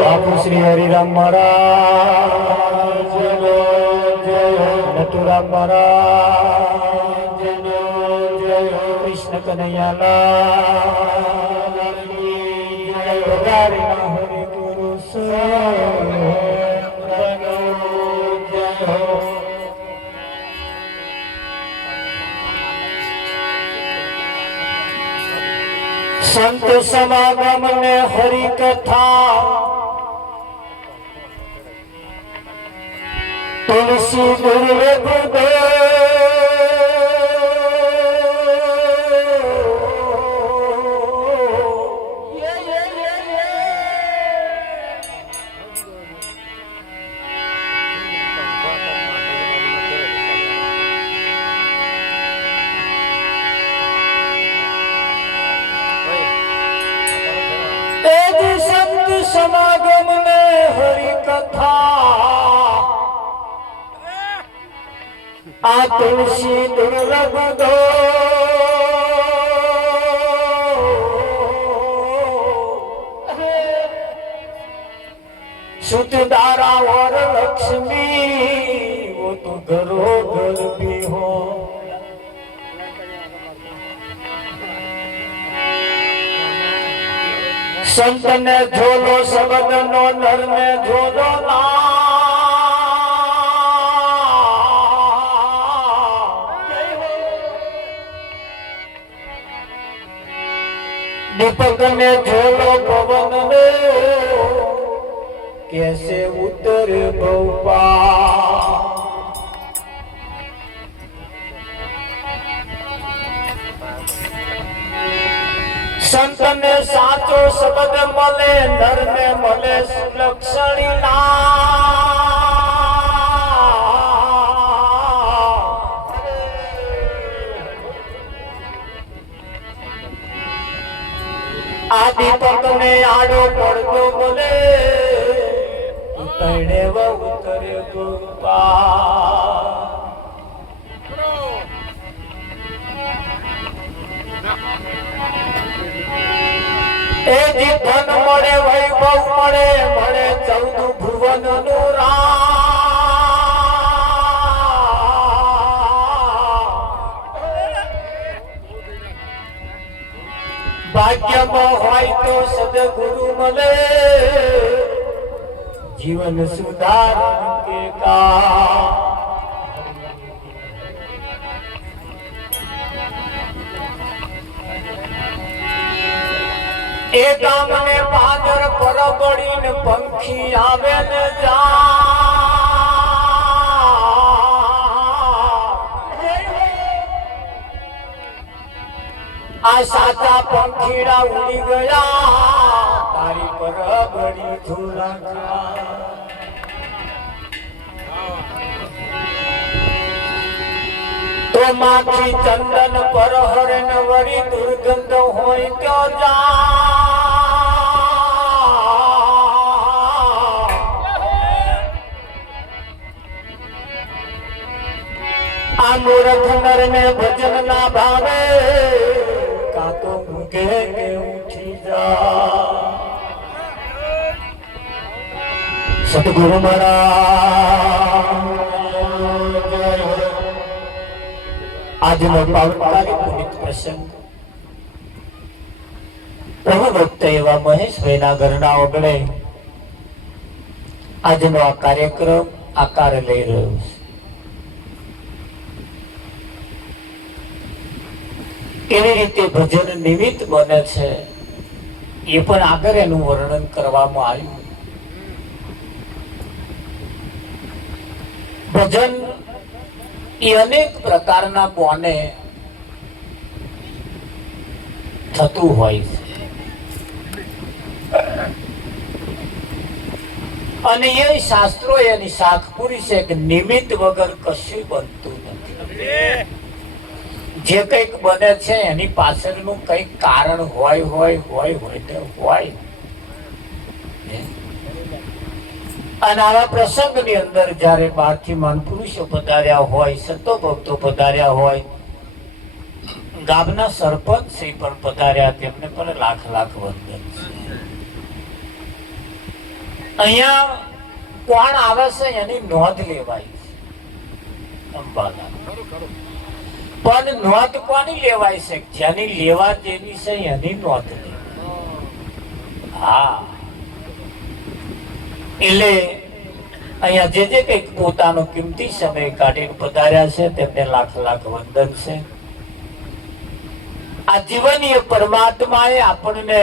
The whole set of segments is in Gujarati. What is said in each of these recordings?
બાપુ શ્રી હરિરામ મહારાજ નટુરામ મહારાજ કૃષ્ણ કનૈયાલાલ હરિ ગુરુ સંત સમાગમ ને હરિ કથા તુલસી ગુરુ समागम में हरि कथा आ तुलसी दुर्लभ दो सुतदारा और लक्ष्मी वो तो घरो घर भी हो संत ने झोलो शब्द नो नर ने झोलो ना दीपक ने झोलो पवन ने कैसे उतर बहुपा संत ने साचो शब्द मले नर ने मले सुलक्षणी ना आदि पग ने आड़ो पड़तो बोले उतरे व उतरे गुरुपा ए जी धन मळे वैभव मळे मळे 14 भुवन नु भाग्य में होय तो सदगुरु मले जीवन सुधार के का ए गाम ने पादर पर बड़ी न पंखी आवे न जा आ साचा पंखीड़ा उड़ी गया तारी पर बड़ी धूला तो माखी चंदन पर हरण वरी दुर्गंध होय क्यों जा आ मूर्ख नर ने भजन ना भावे का तो मुके के उठी जा सतगुरु महाराज आज नो पावनकारी पुनित प्रसंग प्रभु भक्त एवं महेश भाईना घरना ओगळे आज नो आ कार्यक्रम आकार लई रह्यो छे કેવી રીતે ભજન નિમિત્ત બને છે એ પણ આગળ એનું વર્ણન કરવામાં આવ્યું ભજન એ અનેક પ્રકારના બોને થતું હોય છે અને એ શાસ્ત્રો એની શાખ પૂરી છે કે નિમિત્ત વગર કશું બનતું નથી જે કંઈક બને છે એની પાછળનું કંઈક કારણ હોય અને આવા પ્રસંગની અંદર જ્યારે બહારથી મહાપુરુષો પધાર્યા હોય સંતો ભક્તો પધાર્યા હોય ગામના સરપંચ શ્રી પણ પધાર્યા તેમને પણ લાખ લાખ વંદન છે અહીંયા કોણ આવે છે એની નોંધ લેવાય છે અંબાલા. પણ નોંધ કોની લેવાય છે? જેની લેવા જેવી છે એની નોંધ લેવાય. હા, એટલે અહીંયા જે કઈક પોતાનો કિંમતી સમય કાઢીને પધાર્યા છે તેમને લાખ લાખ વંદન છે. આ જીવન એ પરમાત્માએ આપણને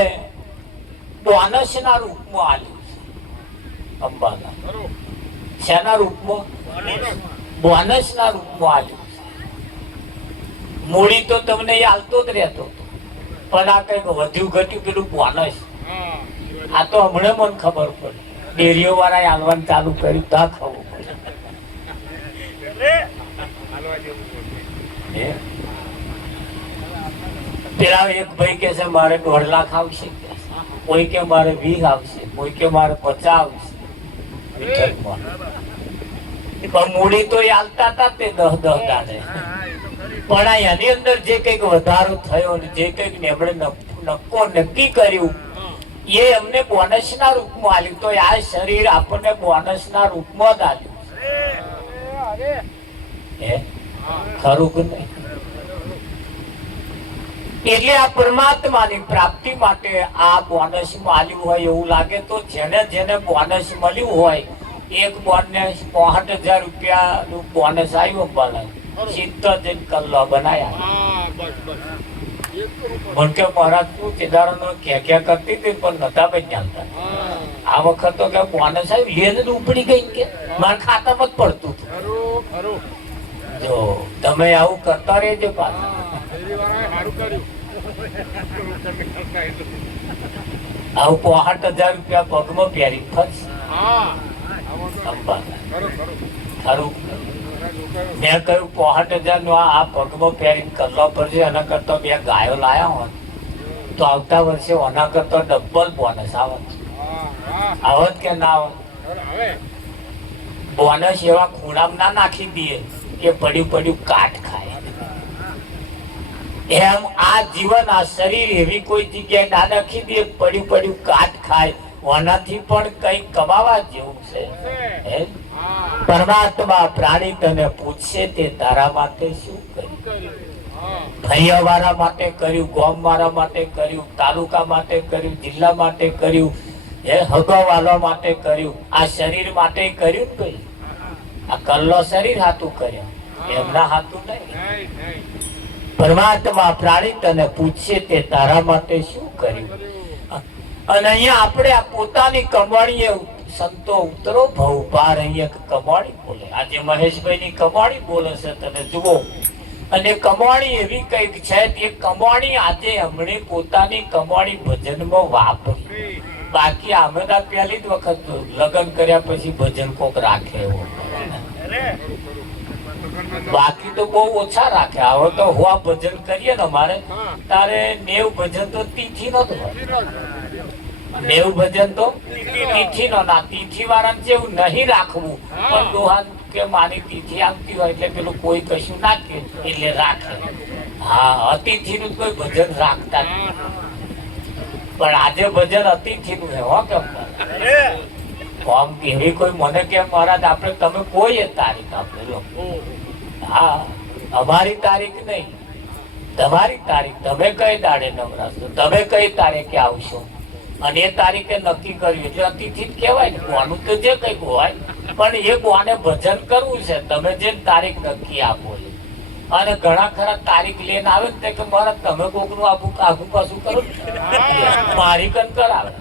બોનસના રૂપમાં આપ્યું છે અંબાના. શેના રૂપમાં? બોનસના રૂપમાં આપ્યું છે. મૂડી તો તમને એ હાલતો જ રહેતો હતો, પણ આ કઈક વધ્યું ઘટ્યું પેલું બોનસ, આ તો હમણાં મને ખબર પડી. ડેરીઓ વાળા હાલવાનું ચાલુ કર્યું તો ખબર પડે. પેલા એક ભાઈ કે છે મારે 1.5 લાખ આવશે, કોઈ કે મારે 20 આવશે, કોઈ કે મારે 50 આવશે. પણ મૂડી તો એ હાલતા હતા તે 10 દાડે. પણ એની અંદર જે કઈક વધારો થયો ને જે કઈક એમણે નક્કી કર્યું એ અમને બોનસના રૂપમાં આલ્યું. તો આ શરીર આપણને બોનસના રૂપમાં જ આલ્યું. ખરું કે નહીં? એટલે આ પરમાત્માની પ્રાપ્તિ માટે આ બોનસ આલ્યું હોય એવું લાગે તો જેને જેને બોનસ મળ્યું હોય, એક બોનસ 65,000 રૂપિયાનું બોનસ આવ્યું બોનસ 70 કલ્લો બનાયા. મને કે મહારાજ તું કેદારનો ક્યાં કરતી હતી પણ નતા ભાઈ જાણતા. આ વખત તો કે બોનસ આવ્યું લેન ઉપડી ગઈ કે મારા ખાતામાં જ પડતું હતું. જો તમે આવું કરતા રહેજો પાછા. આવું 65,000 રૂપિયા પગમાં પહેરી ફરશે. ખરું મેં કહ્યું 65,000 નો આ પગમાં પહેરીને કરલો પડશે. એના કરતા 2 ગાયો લાયા હોત તો આવતા વર્ષે ઓના કરતા ડબલ બોનસ આવત. આવત કે ના આવત? બોનસ એવા ખૂણામાં ના નાખી દઈએ કે પડ્યું કાટ ખાય. એમ આ જીવન આ શરીર એવી કોઈ જગ્યાએ ના નાખી દે પડ્યું કાટ ખાય. ઓનાથી પણ કઈ કમાવા જેવું છે. પરમાત્મા પ્રાણી તને પૂછશે તે તારા માટે શું કર્યું? ભૈયા વાળા માટે કર્યું, ગામ વાળા માટે કર્યું, તાલુકા માટે કર્યું, જિલ્લા માટે કર્યું, હગાવાળા માટે કર્યું, આ શરીર માટે કર્યું ને ભાઈ. આ કલ્લો શરીર હાથું કર્યા, એમના હાથું નહીં. પરમાત્મા પ્રાણી તને પૂછશે તે તારા માટે શું કર્યું? અને અહીંયા આપણે આ પોતાની કમાણીએ સંતો ઉતરો ભવ પાર. અહીંયા કમાણી બોલે. આજે મહેશભાઈ ની કમાણી બોલે છે તમે જુઓ. અને કમાણી એવી કઈક છે તે કમાણી આજે હમણે પોતાની કમાણી ભજનમાં વાપરી. બાકી અમે તો પહેલી જ વખત લગ્ન કર્યા પછી ભજન કોક રાખે એવો. બાકી તો બહુ ઓછા રાખે. હવે તો હુઆ ભજન કરીએ ને અમારે તારે 90 ભજન તો તિથિ નો જ હોય. 90 ભજન તો તિથિ નો ના. તિથિ વાળાને જેવું નહીં રાખવું, પણ દોહા કે મારી તિથિ આવતી હોય એટલે પેલું કોઈ કશું નાખે એટલે રાખે. હા, અતિથિ નું કોઈ ભજન રાખતા નહીં. પણ આજે ભજન અતિથિ નું હે. હો કેમ આમ એવી કોઈ મને કેમ મહારાજ આપણે તમે કોઈ તારીખ આપેલો. હા, અમારી તારીખ નહીં, તમારી તારીખ. તમે કઈ દાડે નવરાશો, તમે કઈ તારીખે આવશો અને એ તારીખે નક્કી કર્યું એટલે અતિથિ જ કહેવાય ને. કોનું તો જે કઈક હોય, પણ એ કોને ભજન કરવું છે તમે જે તારીખ નક્કી આપો. અને ઘણા ખરા તારીખ લઈને આવે ને કે મારા તમે કોકનું આગું પાછું કરો, મારી કન કરાવે.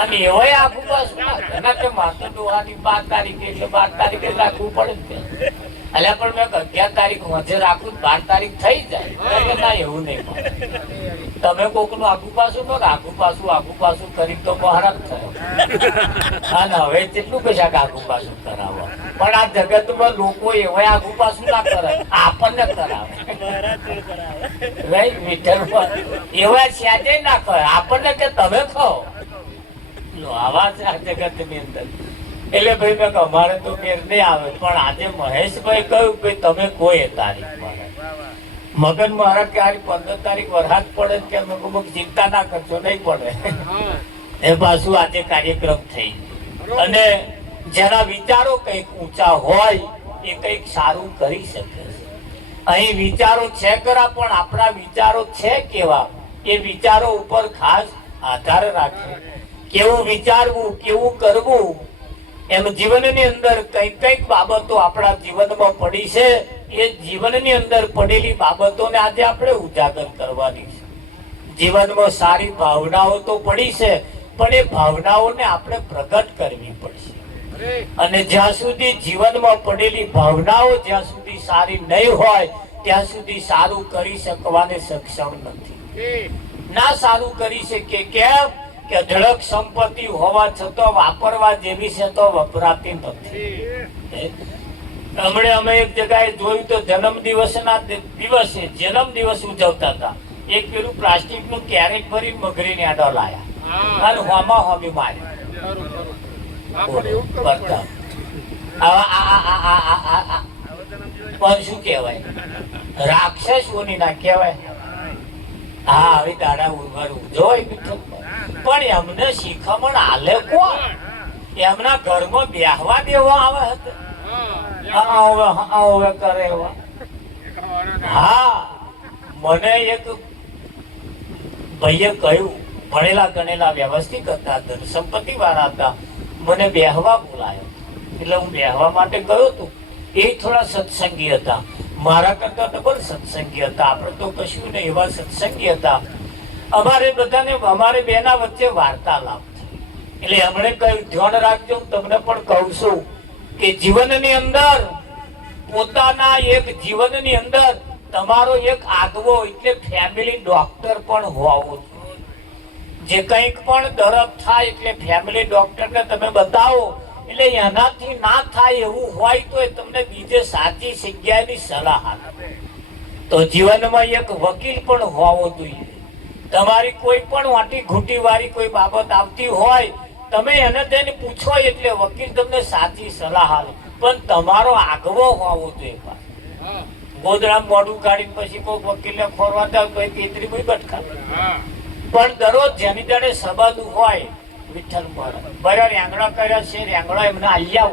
અને એવાય આગું પાછું ના કે મારે તો 12 તારીખે એટલે 12 તારીખે રાખવું પડે ને. એટલે પણ મેં 11 તારીખ વચ્ચે રાખું 12 તારીખ થઈ જાય. ના, એવું નહીં. તમે કોકનું આગું પાછું કરો, આગું પાછું કરી તો મહારાજ થયો. અને હવે કેટલું કશાક આગું પાછું કરાવો. પણ આ જગતમાં લોકો એવા આગું પાછું ના કરે, આપણને કરાવે. એવા સ્યાજે ના કરે આપણને કે તમે ખાઓ. આવા છે આ જગત ની અંદર. એટલે ભાઈ મેં અમારે તો મેર નહીં આવે. પણ આજે મહેશભાઈ કહ્યું કે તમે કોઈ તારીખ મગન મહારાજ કે આ 15 તારીખ વરસાદ પડે કે ચિંતા ના કરશો, નહીં પડે. એ પાછું આજે કાર્યક્રમ થઈ અને જેના વિચારો કંઈક ઊંચા હોય એ કંઈક સારું કરી શકે છે. અહીં વિચારો છે ખરા, પણ આપણા વિચારો છે કેવા એ વિચારો ઉપર ખાસ આધાર રાખે. કેવું વિચારવું, કેવું કરવું, એમ જીવનની અંદર કઈ કઈક બાબતો આપણા જીવનમાં પડી છે. એ જીવનની અંદર પડેલી બાબતોને આજે આપણે ઉજાગર કરવાની છે. જીવનમાં સારી ભાવનાઓ તો પડી છે, પણ એ ભાવનાઓને આપણે પ્રગટ કરવી પડશે. અને જ્યાં સુધી જીવનમાં પડેલી ભાવનાઓ જ્યાં સુધી સારી નહીં હોય ત્યાં સુધી સારું કરી શકવાને સક્ષમ નથી. ના સારું કરી શકે. કેમ કે અઢળક સંપત્તિ હોવા છતાં વાપરવા જેવી છે તો વપરાતી નથી. હમણે અમે એક જગ્યાએ જોયું તો જન્મદિવસના દિવસે જન્મદિવસ ઉજવતા હતા. એક પેલું પ્લાસ્ટિક નું કેરેટ ભરી મગરીને આડો લાયા અને હોમાં હોમી માર્યા. પણ શું કહેવાય, રાક્ષસોની ના કહેવાય. હા, હવે દાડા ઉજવાય પણ એમને શિખામણ આલે કોણ? એમના ઘરમાં બેહવા દેવા આવે હતા કરે એવા. હા, મને એક ભાઈએ કહ્યું, ભણેલા ગણેલા વ્યવસ્થિત હતા, સંપત્તિ વાળા હતા, મને બેહવા બોલાયો. એટલે હું બેહવા માટે ગયો હતો. એ થોડા સત્સંગી હતા, મારા કરતા ડબલ સત્સંગી હતા. આપણે તો કશું નહીં, એવા સત્સંગી હતા. અમારે બધાને અમારે બેના વચ્ચે વાર્તાલાપ થઈ. એટલે એમણે કહ્યું, ધ્યાન રાખજો, હું તમને પણ કહું છું કે જીવનની અંદર પોતાના એક જીવનની અંદર તમારો એક આગવો એટલે ફેમિલી ડોક્ટર પણ હોવો જોઈએ. જે કંઈક પણ દરદ થાય એટલે ફેમિલી ડોક્ટરને તમે બતાવો. એટલે એનાથી ના થાય એવું હોય તો તમને બીજે સાચી જગ્યાની સલાહ આપે. તો જીવનમાં એક વકીલ પણ હોવો જોઈએ. તમારી કોઈ પણ વાટી ઘૂંટી વાળી કોઈ બાબત આવતી હોય, તમે એને તેને પૂછો એટલે વકીલ તમને સાચી સલાહ આપે. પણ તમારો આગવો હોવો જોઈએ. ગોદરામ મોઢું કાઢીને પછી કોઈ વકીલને ખોરવા દે કોઈ તેતરી કોઈ બટકા. પણ દરરોજ જેની જાણે સંબંધ હોય, વિઠ્ઠલ બરાબર રેંગણા કર્યા છે, રેંગણા એમને આલ્યા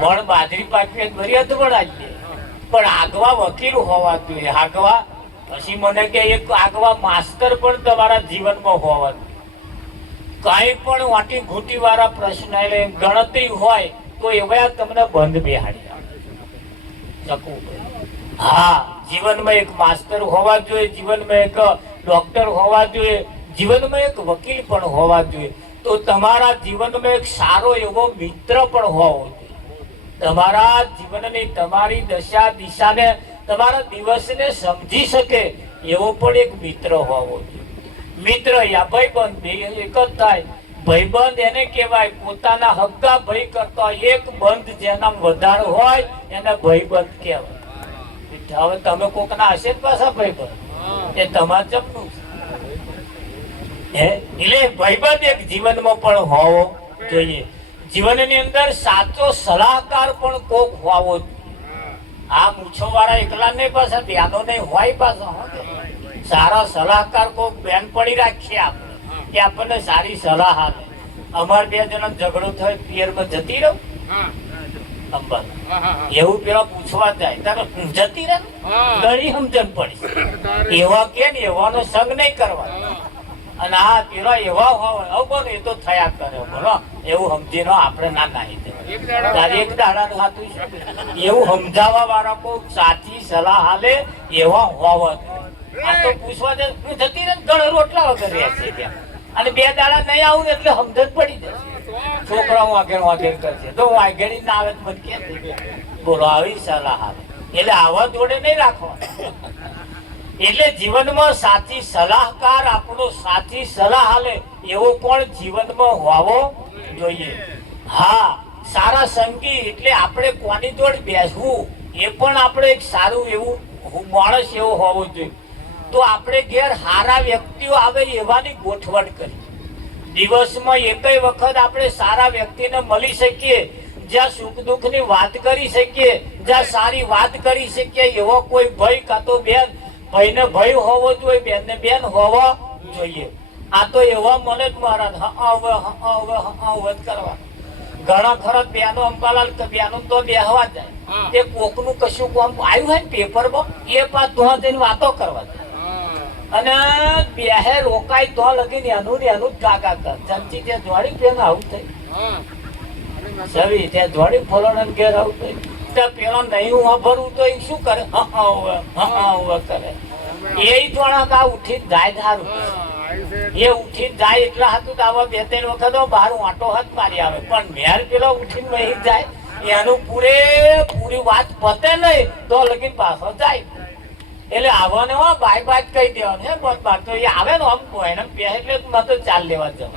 મણ બાજરી પાકી ભરી હતું પણ આલીએ. પણ આગવા વકીલ હોવા જોઈએ. આગવા પછી મને કે એક આગવા માસ્તર પણ તમારા જીવનમાં હોવા જોઈએ. કઈ પણ વાટી ઘૂંટી વાળા પ્રશ્ન એટલે ગણતરી હોય તો એવા તમને બંધ બેહાડી શકવું. હા, જીવનમાં એક માસ્તર હોવા જોઈએ, જીવનમાં એક ડોક્ટર હોવા જોઈએ, જીવનમાં એક વકીલ પણ હોવા જોઈએ. તો તમારા જીવનમાં એક સારો એવો મિત્ર પણ હોવો જોઈએ. તમારા જીવનની તમારી દશા દિશાને તમારા દિવસને સમજી શકે એવો પણ એક મિત્ર હોવો જોઈએ. મિત્ર યા ભાઈબંધ બે એક જ થાય. ભાઈબંધ એને કહેવાય પોતાના હક્કા ભાઈ કરતા એક બંધ જેના વધારે હોય એને ભાઈબંધ કહેવાય. હવે તમે કોકના હશે જ પાછા ભાઈબંધ, એ તમાર જમનું છે. એટલે ભાઈબંધ એક જીવનમાં પણ હોવો જોઈએ. જીવનની અંદર સાચો સલાહકાર પણ કોક હોવો જોઈએ. આ મૂછો વાળા એકલા નહીં, પાછા ધ્યાનો નહીં હોય પાછા. સારા સલાહકાર કોક બેન પડી રાખીએ આપણે કે આપણને સારી સલાહ આપે. અમાર બે જણા ઝઘડો થયો, પિયરમાં જતી રહું અંબા એવું પેલા પૂછવા જાય તારે જતી રહે ઘણી સમજણ પડી. એવા કે ને એવાનો સંગ નહીં કરવા. અને આ પેલા એવા હોય બોલો એ તો થયા કરે બોલો એવું સમજીને આપણે ના નાહી દે. તારે એક દાડા થતું છે એવું સમજાવવા વાળા કોઈ સાચી સલાહ હાલે એવા હોવા. આ તો પૂછવા દે જતી રહે ઘણા રોટલા વગર રહેશે ત્યાં. અને બે દાડા નહીં આવું એટલે સમજણ પડી જશે. છોકરાઓ આગળ વાગેર કરશે તો વાઘેડી ના આવે મને કેમ બોલો આવી સલાહ આવે. એટલે આવા જોડે નહીં રાખવા. એટલે જીવનમાં સાચી સલાહકાર આપણો સાચી સલાહ હાલે એવો પણ જીવનમાં હોવો જોઈએ. હા, સારા સંગી એટલે આપણે કોની જોડે બેસવું એ પણ આપણે એક સારું એવું માણસ એવો હોવો જોઈએ. તો આપણે ઘેર સારા વ્યક્તિઓ આવે એવાની ગોઠવણ કરી. દિવસમાં એકય વખત આપણે સારા વ્યક્તિને મળી શકીએ, જ્યાં સુખ દુઃખ ની વાત કરી શકીએ, જ્યાં સારી વાત કરી શકીએ એવો કોઈ ભાઈ કાં તો બેન, ભાઈને ભાઈ હોવો જોઈએ, બેનને બેન હોવો જોઈએ. આ તો એવા મને જ મહારાજ હવે કરવા ઘણા ખરા બેનો અંબાલાલ બેનો તો બેહવા જાય તે કોકનું કશું કોમ આવ્યું હોય ને પેપરમાં એ પાછ તો જઈને વાતો કરવા જાય અને બેહે રોકાય તો લગીને એનું જ ગાગા કર ચમચી ત્યાં જોડી પેન આવું થઈ સવી ત્યાં જોડી ફોલોન ઘેર આવું થઈ ત્યાં પેલો નહીં વાપરવું તો એ શું કરે કરે એ જોણા કા ઉઠી જાય ધારું એ ઉઠી જાય એટલા હતું આવા બે ત્રણ વખત બહાર વાંટો હાથ મારી આવે પણ મેર પેલો ઉઠીને વહી જાય એનું પૂરી વાત પતે નહીં તો લગીન પાછો જાય એટલે આવવાને બાય બાય કહી દેવાનું હે બસ તો એ આવે ને આમ એને બે એટલે તો ચાલ લેવા જાવ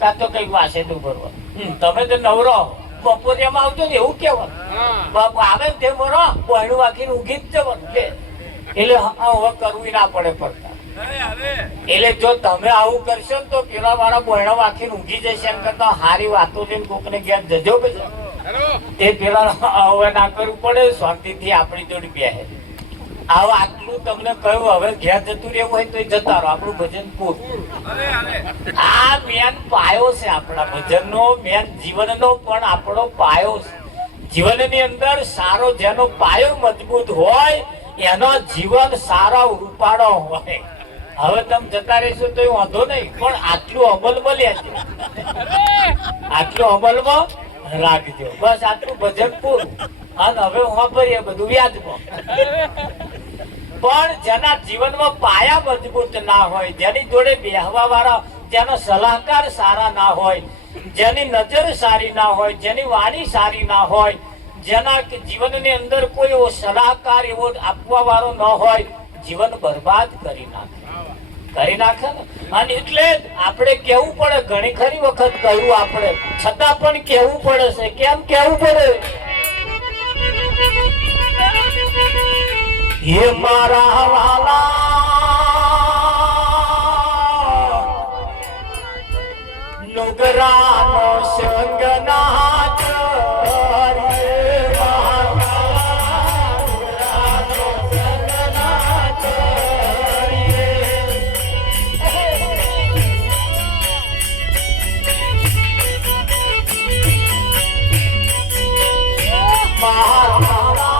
કાં તો કઈ વાસે તું ભરવા તમે તો નવરો બપોરે એમાં આવજો ને એવું કેવાનું બાપુ આવે ને તે મરો બોયણું વાંકીને ઊંઘી જ જવાનું કે એટલે હવે કરવું ના પડે પડતા એટલે જો તમે આવું કરશો ને તો પેલા વાળા બોયણા વાંકીને ઊંઘી જશે એમ કરતા હારી વાતો લઈને કોકને ઘેર જજો કે તે પેલા હવે ના કરવું પડે શાંતિથી આપણી જોડે બેહે આવું આટલું તમને કહ્યું હવે ઘેર જતું રહેવું હોય તો જતા રહો આપણું ભજન પૂરું આ મેન પાયો છે આપણા ભજનનો મેન જીવનનો પણ આપણો પાયો છે જીવનની અંદર સારો જેનો પાયો મજબૂત હોય એનો જીવન સારો રૂપાળો હોય હવે તમે જતા રહેશો તો વાંધો નહીં પણ આટલું અમલમાં લેજો આટલું અમલમાં રાખજો બસ આટલું ભજન પૂરું અને હવે વાપરીએ બધું વ્યાજમાં પણ જેના જીવનમાં પાયા મજબૂત ના હોય જેની જોડે બેહવા વાળા જેના સલાહકાર સારા ના હોય જેની નજર સારી ના હોય જેની વાણી સારી ના હોય જેના જીવનની અંદર કોઈ એવો સલાહકાર એવો આપવા વાળો ન હોય જીવન બરબાદ કરી નાખે ને અને એટલે આપણે કેવું પડે ઘણી ખરી વખત કહ્યું આપણે છતાં પણ કેવું પડે છે કેમ કેવું પડે હે મારા વાલા નુગરાનો સંગ ના મારા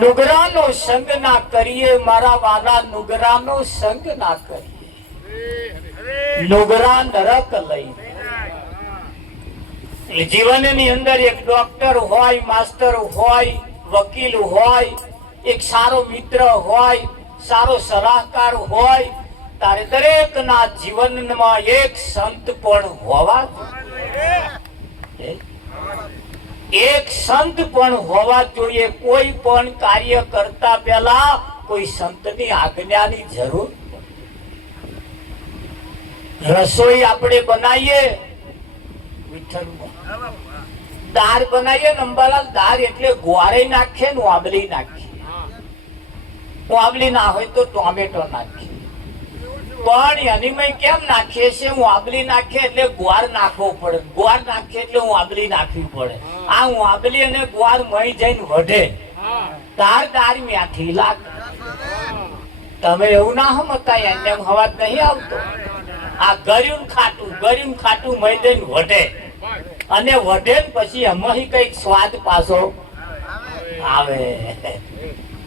નુગરાનો સંગ ના કરીએ મારા વાલા, નુગરાનો સંગ ના કરીએ, નુગરા નરક લઈ. જીવનની અંદર એક ડોક્ટર હોય, માસ્ટર હોય, વકીલ હોય, એક સારો મિત્ર હોય, સારો સલાહકાર હોય, તારે દરેક ના જીવનમાં એક સંત પણ હોવા જોઈએ. એક સંત પણ હોવા જોઈએ. કોઈ પણ કાર્ય કરતા પહેલા કોઈ સંતની આજ્ઞાની જરૂર. રસોઈ આપણે બનાવીએ, દાળ બનાવીએ ને અંબાલાલ, દાળ એટલે ગુવારે નાખીએ ને આંબલી નાખીએ. આંબલી ના હોય તો ટોમેટો નાખીએ. પણ એની કેમ નાખીએ છે? હું આંબલી નાખીએ એટલે ગુવાર નાખવો પડે, ગુવાર નાખીએ એટલે હું આંબલી નાખવી પડે. આ હું આંબલી અને ગુવાર મહી જઈને વઢે, તાર દાળ મ્યાઠી લાગે. તમે એવું ના સમજતા, એમ હવાજ નહીં આવતો. આ ગળ્યું ખાટું મહી જઈને વઢે, અને વઢે પછી એમાં કઈક સ્વાદ પાછો આવે.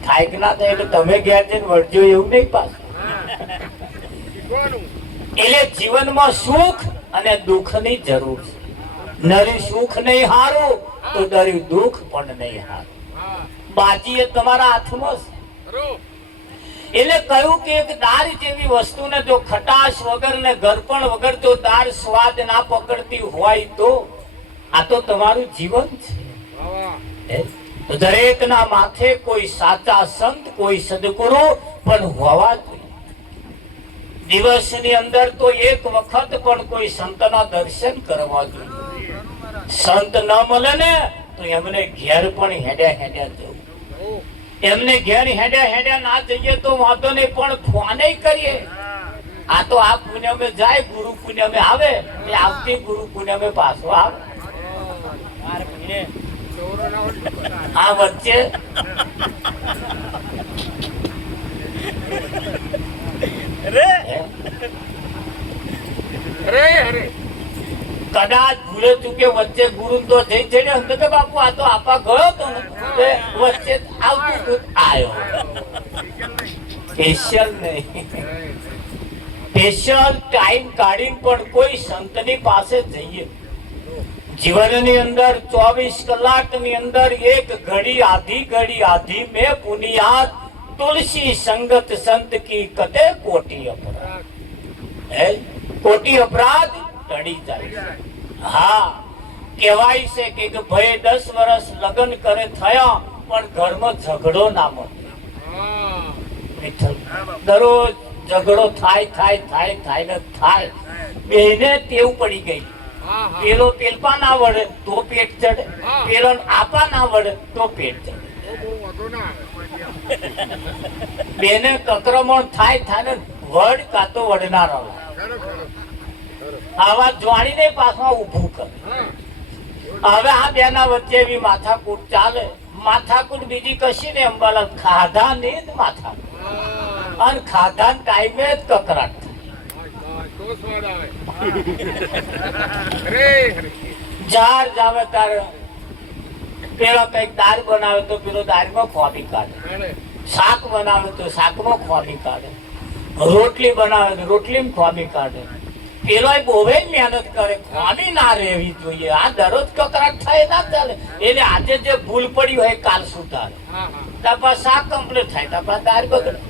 થાય કે ના થાય એટલે તમે ઘેર જઈને વળજો એવું નહીં પાછું. એટલે જીવનમાં સુખ અને દુઃખની જરૂર છે. નરી સુખ નહીં હારું તો નરી દુઃખ પણ નહીં હારું. બાજી એ તમારા હાથમાં છે. એટલે કહ્યું કે એક દાળ જેવી વસ્તુને જો ખટાશ વગર ને ગરપણ વગર જો દાળ સ્વાદ ના પકડતી હોય તો આ તો તમારું જીવન છે. દરેક ના માથે કોઈ સાચા સંત, કોઈ સદગુરુ પણ હોવા જોઈએ. દિવસની અંદર તો એક વખત પણ કોઈ સંતના દર્શન કરવા જોઈએ. સંત ન મળે ને તો એમને ઘેર પણ હેડ્યા જવું. એમને ઘેર હેડ્યા ના જઈએ તો વાંધો નહીં, પણ ફોને કરીએ. આ તો આ પુણ્યમે જાય, ગુરુ પુણ્યમે આવે, એ આવતી ગુરુ પુણ્યમે પાછો આવે. આ વચ્ચે કદાચ ભૂલે ચૂકે વચ્ચે ગુરુ તો જઈ જઈને કે બાપુ આ તો આપા ગયો તો વચ્ચે આવતું આવ્યો. સ્પેશિયલ નહીં, સ્પેશિયલ ટાઈમ કાઢીને પણ કોઈ સંતની પાસે જઈએ. જીવનની અંદર 24 કલાકની અંદર એક ઘડી આધી મેં પુનિયાદ, તુલસી સંગત સંત કી કતે કોટી અપરાધ. કોટી અપરાધ ટળી જાય. હા, કહેવાય છે કે ભાઈ 10 વર્ષ લગ્ન કરે થયા પણ ઘરમાં ઝઘડો ના મળે. દરરોજ ઝઘડો થાય. બેને ટેવ પડી ગઈ. પેલો પેલપા ના વળે તો પેટ ચડે, પેલો આપા ના વળે તો પેટ ચડે. બેને કકરમણ થાય ને વડ કાતો વડનાર આવા જોડીને પાછા ઉભું કરે. હવે આ બેના વચ્ચે એવી માથાકૂટ ચાલે. માથાકૂટ બીજી કશી ને અંબાલાલ, ખાધા ને જ માથાકૂટ, અને ખાધા ટાઈમે જ કકરાટ થાય. જાર જાવે તારે પેલો કઈક દાળ બનાવે તો પેલો દાળમાં ખોમી કાઢે, શાક બનાવે તો શાકમાં ખોમી કાઢે, રોટલી બનાવે તો રોટલીમાં ખોમી કાઢે. પેલો બહુ મહેનત કરે, ખોમી ના રહેવી જોઈએ. આ દરરોજ કકરાટ થાય ના ચાલે. એટલે આજે જે ભૂલ પડી હોય કાલ સુધારે, તાપા શાક કમ્પ્લીટ થાય, તાપા દાળ બગડે.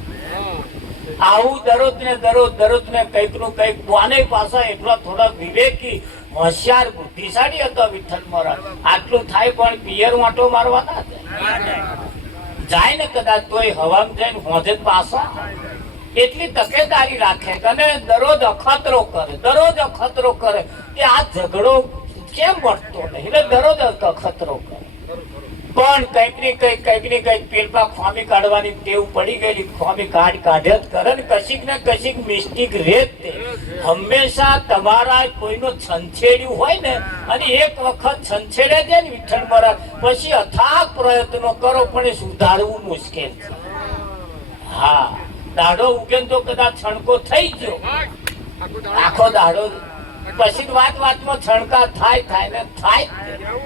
આવું દરરોજ ને કઈક નું કઈક. બોને પાછા એટલા થોડા વિવેકી, હોશિયાર, બુદ્ધિશાળી હતો વિઠ્ઠલ મહારાજ. આટલું થાય પણ પિયર વાંટો મારવા ના જાય ને કદાચ તોય હવામ જઈને હોજે પાછા. એટલી તકેદારી રાખે અને દરરોજ અખતરો કરે કે આ ઝઘડો કેમ વધતો નહીં, એટલે દરરોજ અખતરો કરે. પણ કઈક ને કઈક પેલપા ખોમી કાઢવાની ટેવ પડી ગયેલી. ખોમી કાઢ્યા જ કરે ને કશીક ને કશીક મિસ્ટેક રહે જ. હંમેશા તમારા કોઈનો છંછેડ્યું હોય ને, અને એક વખત છંછેડે છે ને વિઠ્ઠલ મહારાજ, પછી અથાગ પ્રયત્નો કરો પણ એ સુધારવું મુશ્કેલ છે. હા, દાડો ઉગે તો કદાચ છણકો થઈ ગયો, આખો દાડો પછી વાત વાતમાં છણકા થાય ને થાય.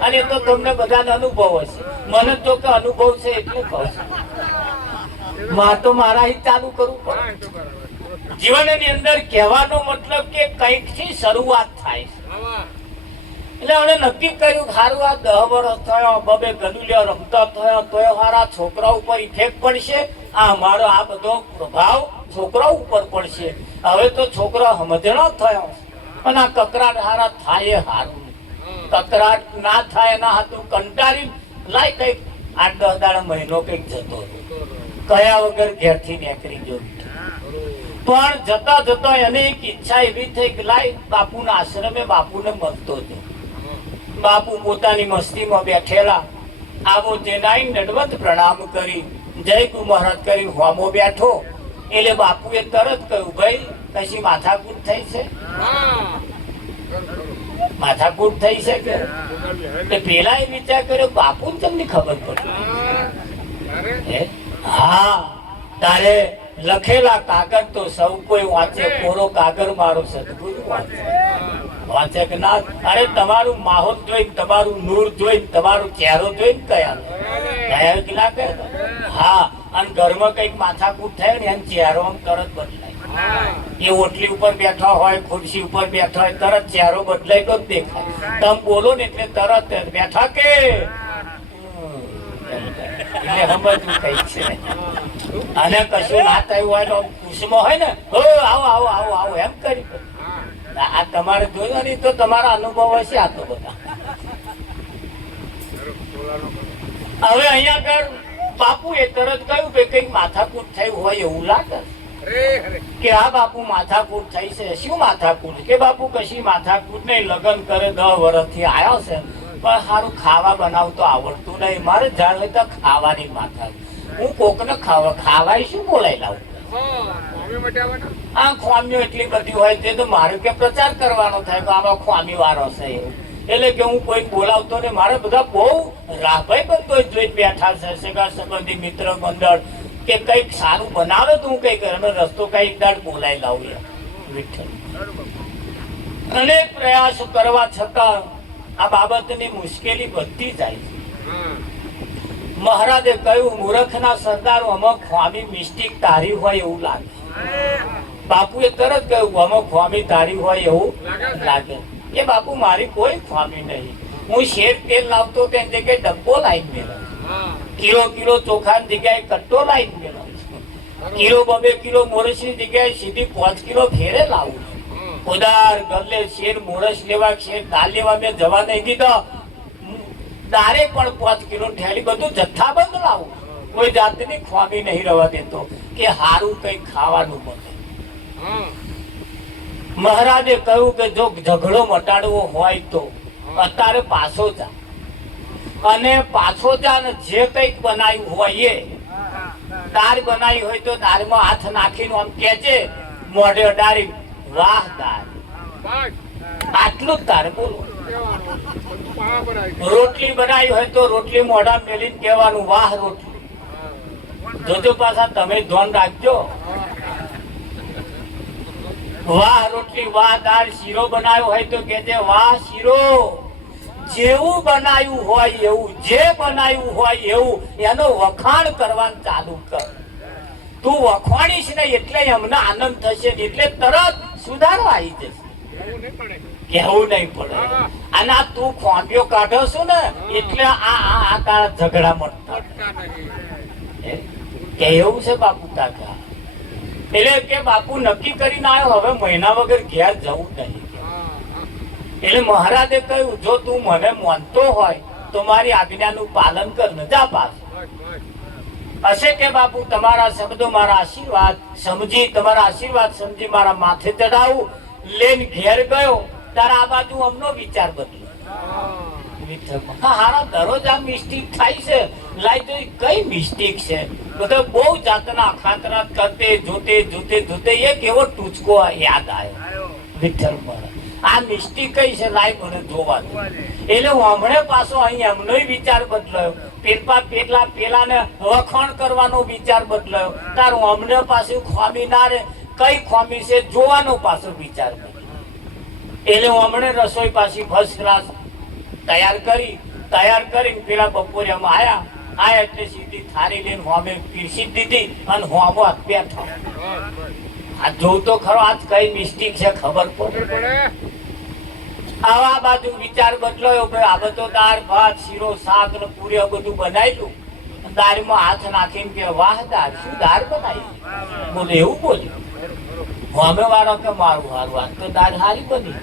અને એ તો તમને બધાને અનુભવ હશે. મને તો કે અનુભવ છે એટલે કહું છું. માં તો મારા ही ચાલુ કરવું પડે. જીવનની અંદર કહેવાનો મતલબ કે કંઈક થી શરૂઆત થાય છે. એટલે અમે નક્કી કર્યું સારું આ 10 વર્ષ થયો, બબે ગલુલિયા રમતા થયા તોય હારા છોકરા ઉપર ઇફેક્ટ પડશે. આ મારો આ બધો પ્રભાવ છોકરા ઉપર પડશે. હવે તો છોકરા સમજણો થયો અને આ કકરાટ હારા થાય હારું. કકરાટ ના થાય એના હાથું કંટાળી લાય કઈક 8-10 દાડા મહિનો કઈક જતો કયા વગર ઘેરથી નીકળી ગયો. પણ જતા જતા એને એક ઈચ્છા એવી થઈ કે લાય બાપુના આશ્રમે બાપુને મળતો હતો. બાપુ પોતાની મસ્તીમાં બેઠેલા. આવો તેનાઈ નડવત પ્રણામ કરી જય ગુરુ મહારાજ કરી હોમો બેઠો. એટલે બાપુએ તરત કહ્યું ભાઈ કશી માથાકૂટ થઈ છે? માથાકૂટ થઈ છે કે પેલા એ વિચાર કર્યો બાપુ તમને ખબર પડી. હા તારે લખેલા કાગળ તો સૌ કોઈ વાંચે, કોરો કાગળ મારો સદગુરુ વાંચે કે ના? અરે તમારું માહોલ જોઈને, તમારું નૂર જોઈને, તમારો ચહેરો જોઈને કયા કે ના કહે? હા. અને ઘરમાં કઈક માથાકૂટ થાય ને એમ ચહેરો આમ તરત બદલાય. એ ઓટલી ઉપર બેઠા હોય, ખુરશી ઉપર બેઠા હોય, તરત ચહેરો બદલાય તો જ દેખાય. તમે બોલો ને એટલે તરત બેઠા કે એટલે સમજવું કઈક છે. અને કશું ના થયું હોય તો ખુશમાં હોય ને આવો આવો આવો આવો એમ કરી. આ તમારે જોયું નહીં તો તમારા અનુભવ હશે આ તો બધા. હવે અહીંયા આગળ બાપુ એ તરત કહ્યું કે કઈક માથાકૂટ થયું હોય એવું લાગે કે આ બાપુ માથાકૂટ થઈ છે. શું માથાકૂટ? કે બાપુ કશી માથાકૂટ નહીં, લગ્ન કરે 10 વર્ષથી આવ્યો છે પણ સારું ખાવા બનાવતો આવડતું નહીં. મારે જાણે તો ખાવાની માથા. હું કોકને ખાવાય શું બોલાય લાવું? આ ખોમીઓ એટલી બધી હોય તે તો મારે કે પ્રચાર કરવાનો થાય કે આમાં ખોમી વાળો છે એવું. એટલે કે હું કોઈ બોલાવતો ને મારે બધા બહુ રાભાઈ બંધો જોઈને બેઠા છે, સગા સંબંધી મિત્ર મંડળ કે કઈક સારું બનાવે તો હું કઈ કરે રસ્તો કઈક દાડ બોલાઈ લાવું. વિઠ્ઠલ અનેક પ્રયાસો કરવા છતાં આ બાબતની મુશ્કેલી વધતી જાય છે. મહારાજે કહ્યું મૂર્ખના સરદાર અમુક ખોમી મિસ્ટેક તારી હોય એવું લાગે. બાપુએ તરત કહ્યું અમુક ખોમી તારી હોય એવું લાગે. એ બાપુ મારી કોઈ ખોમી નહીં. હું શેર તેલ લાવતો તેની જગ્યાએ ડબ્બો લાવીને મેળવું. કિલો ચોખાની જગ્યાએ કટ્ટો લાવીને મેળવું. કિલો 2 કિલો મોરસની જગ્યાએ સીધી 5 કિલો ફેરે લાવું. ઉદાર ગલ્લે શેર મોરસ લેવા, શેર દાળ લેવા મેં જવા નહીં દીધો. દારે પણ 5 કિલો ઠેલી બધું જથ્થાબંધ લાવું. કોઈ જાતની ખોમી નહીં રહેવા દેતો કે હારું કઈ ખાવાનું મળે. મહારાજે કહ્યું કે જો ઝઘડો મટાડવો હોય તો અત્યારે પાછો જા. અને પાછો જા ને જે કઈક બનાવ્યું હોય એ દાળ બનાવી હોય તો દાળમાં હાથ નાખીને આમ કેજે મોઢે અડારી વાહ દાળ. આટલું જ તારે બોલો. રોટલી બનાવી હોય તો રોટલી મોઢા મેલીને કહેવાનું વાહ રોટલી. જોજો પાછા તમે ધ્યાન રાખજો. વાહ રોટલી વાહ દાળ. શીરો બનાવ્યો હોય તો કહેજે વાહ શીરો. જેવું બનાવ્યું હોય એવું, જે બનાવ્યું હોય એવું એનો વખાણ કરવાનું ચાલુ કર. તું વખાણીશ ને એટલે અમને આનંદ થશે, એટલે તરત સુધારો આવી જશે. કેવું નહીં પડે. અને આ તું ખોંપીઓ કાઢો છો ને એટલે આ તારા ઝઘડા મળતા કે એવું છે બાપુ કાકા. એટલે કે બાપુ નક્કી કરીને આવ્યો હવે મહિના વગર ઘેર જવું નહીં. એટલે મહારાજે કહ્યું જો તું મને માનતો હોય તો મારી આજ્ઞાનું પાલન કર ને જા પાછો. હશે કે બાપુ તમારા શબ્દો મારા આશીર્વાદ સમજી, તમારા આશીર્વાદ સમજી મારા માથે ચડાવું. લઈને ઘેર ગયો તારા આ બાજુ અમનો વિચાર બદલ્યો. હારા દરરોજ આ મિસ્ટેક થાય છે. લાઈ તો કઈ મિસ્ટેક છે? બધા બહુ જાતના અખાતરા કરતે જોતે જોતે જોતે એક એવો ટૂચકો યાદ આવ્યો. વિઠ્ઠલ આ મિસ્ટેક કઈ છે લાઈ મને જોવા દો. એટલે હું હમણાં પાછો અહીં એમનો વિચાર બદલાયો. પેલાને વખાણ કરવાનો વિચાર બદલાયો. તારું હમણાં પાછું ખોમી ના રે કઈ ખોમી છે જોવાનો પાછો વિચાર બદલાયો. એટલે હું હમણાં રસોઈ પાછી ફર્સ્ટ ક્લાસ તૈયાર કરીને પેલા બપોરિયામાં આયા એટલે સીધી થાળી લઈને હોમે પીરસી દીધી અને હોમો હાથ બેઠો. આ જોઉં તો ખરો આજ કઈ મિસ્ટેક છે ખબર પડે. આવા બાજુ વિચાર બદલાયો ભાઈ આ બધો દાળ ભાત શીરો શાક ને પૂરી બધું બનાવ્યું. દાળમાં હાથ નાખીને કે વાહ દાળ શું દાળ બનાવી બોલે એવું બોલ્યું. હોમે વાળો કે મારું હારું આ તો દાળ હારી બની.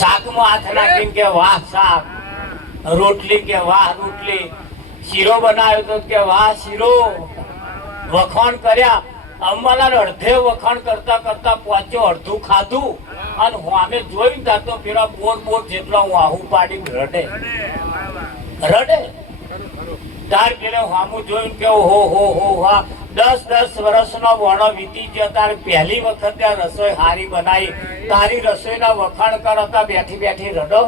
શાકમાં હાથ નાખીને કે વાહ શાક, રોટલી કે વાહ રોટલી, શીરો બનાવ્યો તો કે વાહ શીરો. વખાણ કર્યા. અંબાલાલ અડધે વખાણ કરતા કરતા પહોંચ્યો, અડધું ખાધું અને અમે જોયું તા તો પેલા બોર જેટલા હું આહું પાડી રડે તાર પેલે હામું જોયું કે હો હા 10 વર્ષનો વણો વીતી ગયો. તાર પહેલી વખત ત્યાં રસોઈ હારી બનાવી. તારી રસોઈના વખાણ કરતા બેઠી રડો.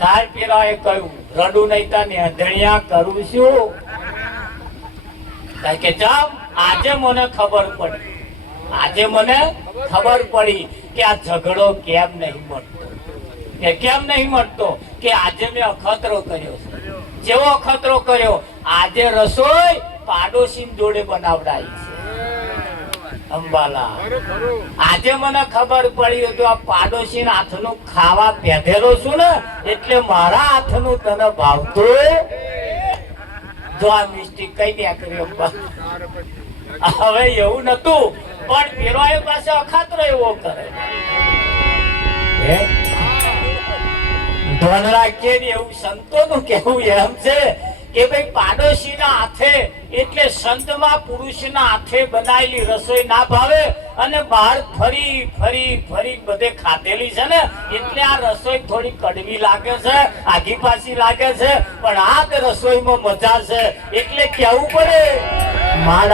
તાર પેલા એ કહ્યું રડું નહીં તા નેધણિયા કરું છું. કે જામ આજે મને ખબર પડી કે આ ઝઘડો કેમ નહીં મળતો કે આજે મેં અખતરો કર્યો છે. જેવો અખતરો કર્યો આજે રસોઈ પાડોશી જોડે બનાવડાવી છે. અંબાલા આજે મને ખબર પડી તો આ પાડોશી હાથનું ખાવા પેધેલો છું ને એટલે મારા હાથનું તને ભાવતું. જો આ મિસ્ટેક કઈ દે કર્યો હવે એવું નતું પણ પેલો એ પાસે અખાતરો એવો કરે. ધન રાખીએ ને એવું સંતોનું કહેવું એમ છે કે ભાઈ પાડોશીના હાથે એટલે સંતમાં પુરુષના હાથે બનાવેલી રસોઈ ના ભાવે અને બહાર ફરી બધે ખાધેલી છે ને એટલે આ રસોઈ થોડી કડવી લાગે છે, આઘી પાછી લાગે છે પણ આ રસોઈમાં મજા છે એટલે કેવું પડે.